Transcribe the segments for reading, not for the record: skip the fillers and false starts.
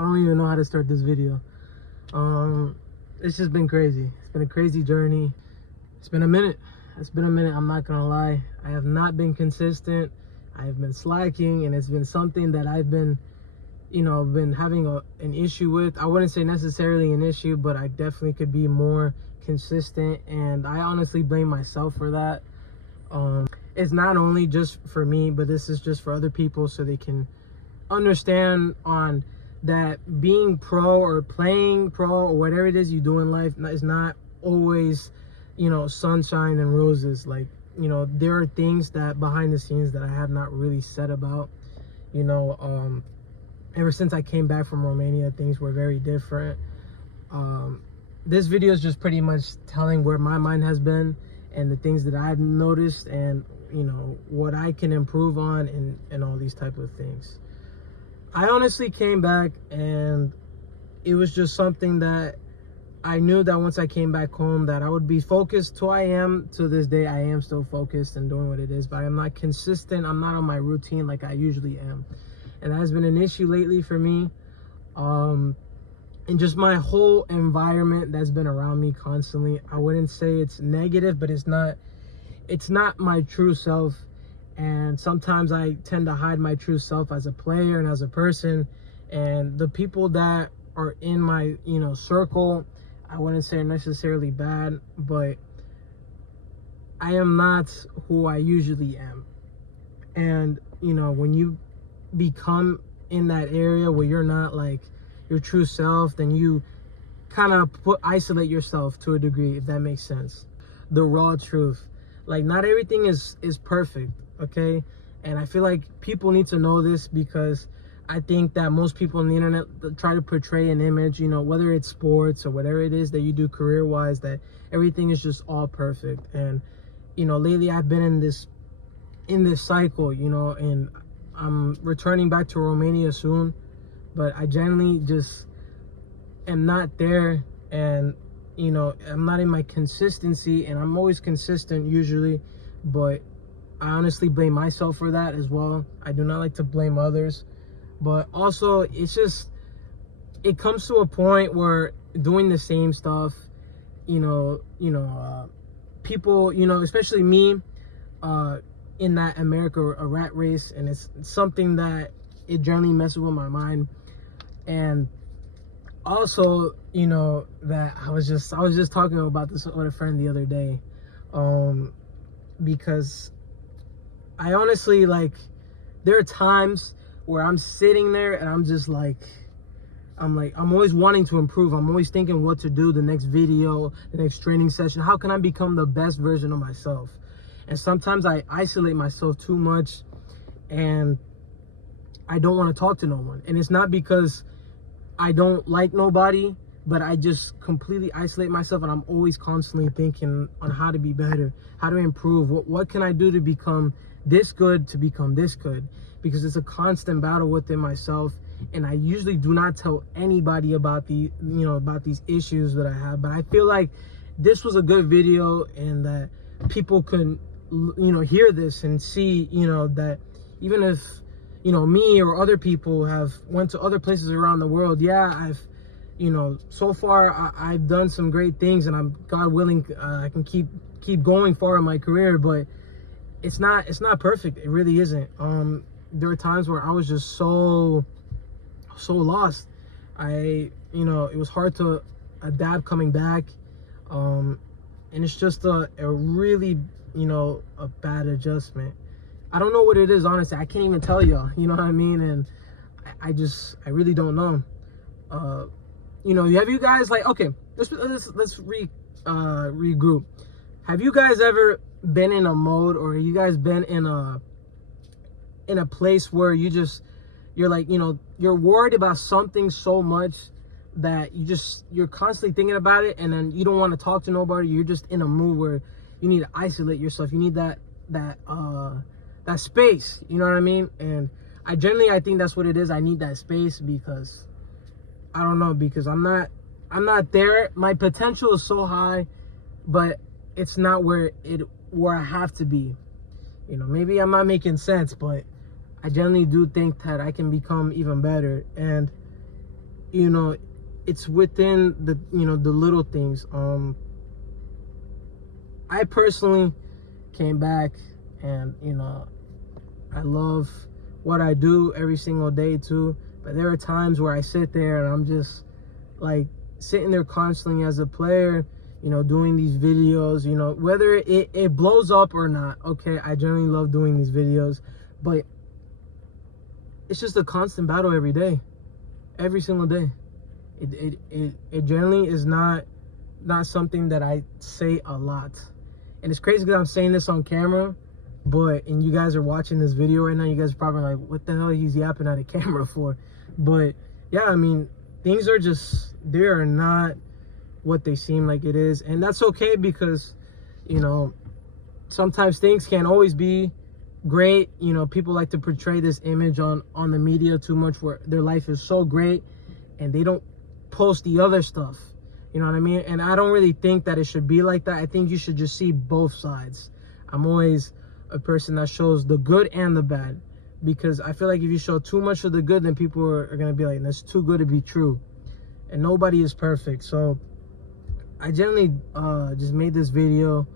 I don't even know how to start this video. It's just been crazy. It's been a crazy journey. It's been a minute. I'm not gonna lie. I have not been consistent. I have been slacking, and it's been something that I've been, been having an issue with. I wouldn't say necessarily an issue, but I definitely could be more consistent, and I honestly blame myself for that. It's not only just for me, but this is just for other people, so they can understand on that being pro or playing pro or whatever it is you do in life is not always, sunshine and roses. Like, there are things that behind the scenes that I have not really said about. Ever since I came back from Romania, things were very different. This video is just pretty much telling where my mind has been and the things that I've noticed, and what I can improve on, and all these type of things. I honestly came back, and it was just something that I knew that once I came back home that I would be focused. To I am to this day. I am still focused and doing what it is, but I'm not consistent. I'm not on my routine like I usually am, and that has been an issue lately for me. And just my whole environment that's been around me constantly. I wouldn't say it's negative, but it's not my true self. And sometimes I tend to hide my true self as a player and as a person. And the people that are in my, circle, I wouldn't say are necessarily bad, but I am not who I usually am. And, when you become in that area where you're not like your true self, then you kind of isolate yourself to a degree, if that makes sense. The raw truth. Like, not everything is perfect, okay? And I feel like people need to know this, because I think that most people on the internet try to portray an image, whether it's sports or whatever it is that you do career-wise, that everything is just all perfect. And, lately I've been in this cycle, and I'm returning back to Romania soon, but I generally just am not there. And I'm not in my consistency, and I'm always consistent usually, but I honestly blame myself for that as well. I do not like to blame others, but also it comes to a point where doing the same stuff, people, especially me, in that America a rat race, and it's something that it generally messes with my mind. And also, that I was just talking about this with a friend the other day, because I honestly, like, there are times where I'm sitting there and I'm just like, I'm always wanting to improve. I'm always thinking what to do, the next video, the next training session. How can I become the best version of myself? And sometimes I isolate myself too much, and I don't want to talk to no one. And it's not because I don't like nobody, but I just completely isolate myself, and I'm always constantly thinking on how to be better, how to improve. What can I do to become this good, to become this good? Because it's a constant battle within myself, and I usually do not tell anybody about about these issues that I have. But I feel like this was a good video, and that people can, hear this and see, that even if, me or other people have went to other places around the world, yeah, I've, so far I've done some great things, and I'm, God willing, I can keep going far in my career, but it's not perfect. It really isn't. There were times where I was just so lost. It was hard to adapt coming back, and it's just a really, a bad adjustment. I don't know what it is, honestly. I can't even tell y'all, you know what I mean? And I really don't know. Have you guys, like, okay, let's regroup. Have you guys ever been in a mode, or you guys been in a place where you're like, you're worried about something so much that you're constantly thinking about it, and then you don't want to talk to nobody? You're just in a mood where you need to isolate yourself. You need that space, you know what I mean? And I think that's what it is. I need that space, because I don't know, because I'm not there. My potential is so high, but it's not where I have to be. Maybe I'm not making sense, but I generally do think that I can become even better. And you know, it's within the, you know, the little things. I personally came back, and, you know, I love what I do every single day too, but there are times where I sit there and I'm just like sitting there constantly as a player, you know, doing these videos, you know, whether it blows up or not. Okay, I generally love doing these videos, but it's just a constant battle every day, every single day. It generally is not something that I say a lot. And it's crazy because I'm saying this on camera, and you guys are watching this video right now, you guys are probably like, what the hell he's yapping at a camera for? But yeah, I mean, things are just, they are not what they seem like it is. And that's okay, because, you know, sometimes things can't always be great. You know, people like to portray this image on the media too much, where their life is so great and they don't post the other stuff. You know what I mean? And I don't really think that it should be like that. I think you should just see both sides. I'm always a person that shows the good and the bad, because I feel like if you show too much of the good, then people are going to be like, that's too good to be true. And nobody is perfect. So I generally just made this video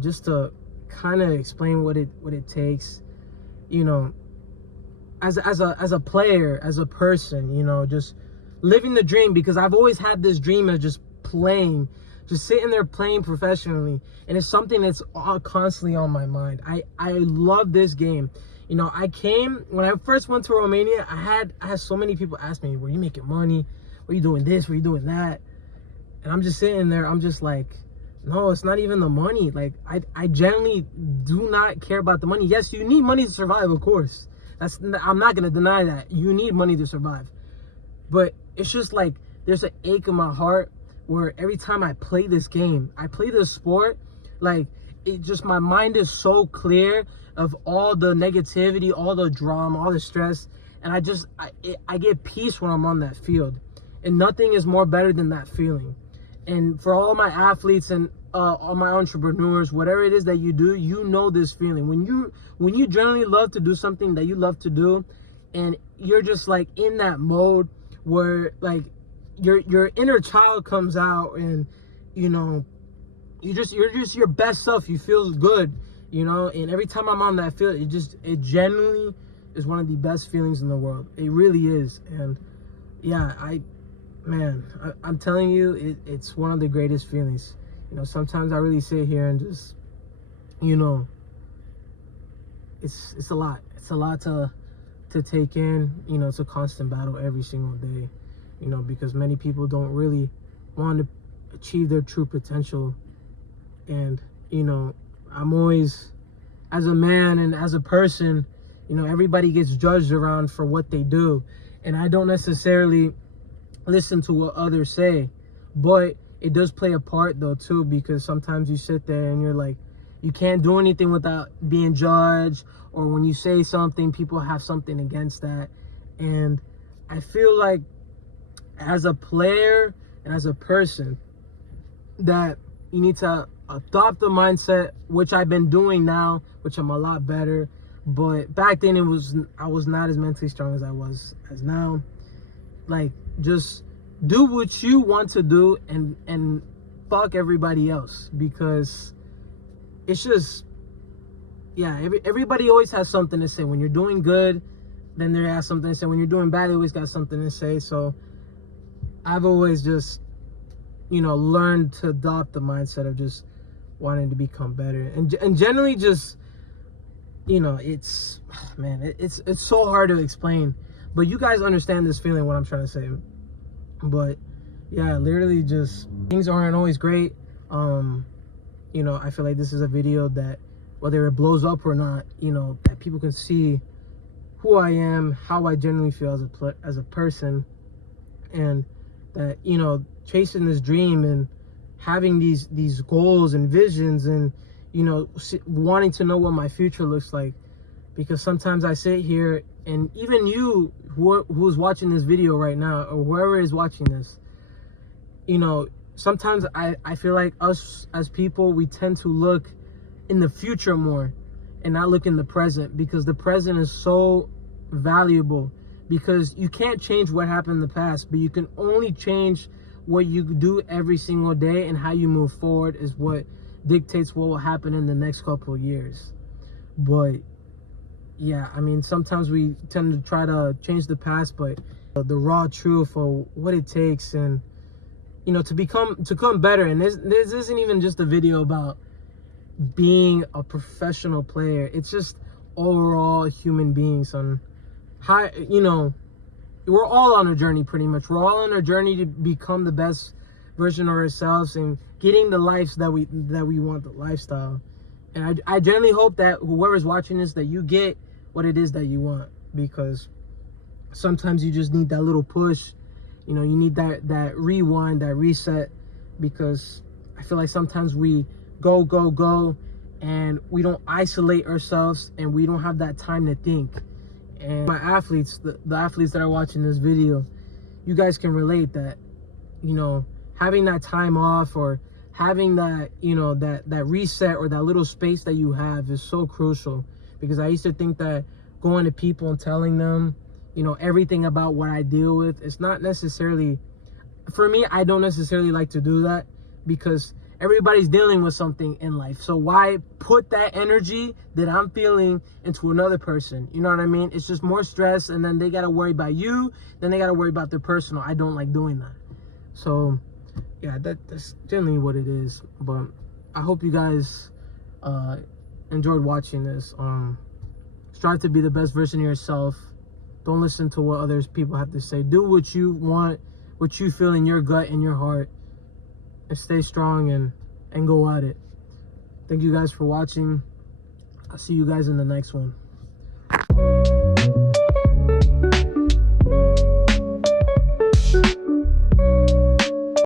just to kind of explain what it takes, you know, as a player, as a person, you know, just living the dream, because I've always had this dream of just playing, just sitting there playing professionally, and it's something that's constantly on my mind. I love this game. You know, when I first went to Romania, I had so many people ask me, were you making money? Were you doing this? Were you doing that? And I'm just sitting there, I'm just like, no, it's not even the money. Like, I generally do not care about the money. Yes, you need money to survive, of course. I'm not going to deny that. You need money to survive. But it's just like, there's an ache in my heart where every time I play this game, I play this sport, like, it just, my mind is so clear of all the negativity, all the drama, all the stress. And I get peace when I'm on that field. And nothing is more better than that feeling. And for all my athletes and all my entrepreneurs, whatever it is that you do, you know this feeling. When you generally love to do something that you love to do, and you're just like in that mode where like your inner child comes out, and you know, you're just your best self. You feel good, you know. And every time I'm on that field, it genuinely is one of the best feelings in the world. It really is. And yeah, I'm telling you, it's one of the greatest feelings. You know, sometimes I really sit here and just, you know, it's a lot. It's a lot to take in. You know, it's a constant battle every single day. You know, because many people don't really want to achieve their true potential. And, you know, I'm always, as a man and as a person, you know, everybody gets judged around for what they do. And I don't necessarily listen to what others say, but it does play a part though too, because sometimes you sit there and you're like, you can't do anything without being judged, or when you say something, people have something against that. And I feel like as a player and as a person, that you need to adopt the mindset, which I've been doing now, which I'm a lot better. But back then I was not as mentally strong as I was as now. Like, just do what you want to do and fuck everybody else, because it's just, yeah, everybody always has something to say. When you're doing good, then they have something to say. When you're doing bad, they always got something to say. So I've always just, you know, learned to adopt the mindset of just wanting to become better, and generally just, you know, it's so hard to explain, but you guys understand this feeling, what I'm trying to say. But yeah, literally just, things aren't always great. You know, I feel like this is a video that, whether it blows up or not, you know, that people can see who I am, how I genuinely feel as a person, and that, you know, chasing this dream and having these goals and visions, and, you know, wanting to know what my future looks like. Because sometimes I sit here, and even you who's watching this video right now, or whoever is watching this, you know, sometimes I feel like us as people, we tend to look in the future more and not look in the present, because the present is so valuable, because you can't change what happened in the past, but you can only change what you do every single day, and how you move forward is what dictates what will happen in the next couple of years. But yeah, I mean, sometimes we tend to try to change the past, but the raw truth of what it takes, and you know, to become better. And this isn't even just a video about being a professional player. It's just overall human beings on how, you know, we're all on a journey pretty much. We're all on a journey to become the best version of ourselves and getting the lives that we want, the lifestyle. And I genuinely hope that whoever's watching this, that you get what it is that you want, because sometimes you just need that little push. You know, you need that rewind, that reset, because I feel like sometimes we go, and we don't isolate ourselves, and we don't have that time to think. And my athletes, the athletes that are watching this video, you guys can relate that, you know, having that time off, or having that, you know, that reset, or that little space that you have is so crucial. Because I used to think that going to people and telling them, you know, everything about what I deal with, it's not necessarily, for me, I don't necessarily like to do that, because everybody's dealing with something in life. So why put that energy that I'm feeling into another person? You know what I mean? It's just more stress, and then they got to worry about you, then they got to worry about their personal. I don't like doing that. So yeah, that's generally what it is. But I hope you guys enjoyed watching this. Strive to be the best version of yourself. Don't listen to what others people have to say. Do what you want, what you feel in your gut and your heart, and stay strong and go at it. Thank you guys for watching. I'll see you guys in the next one.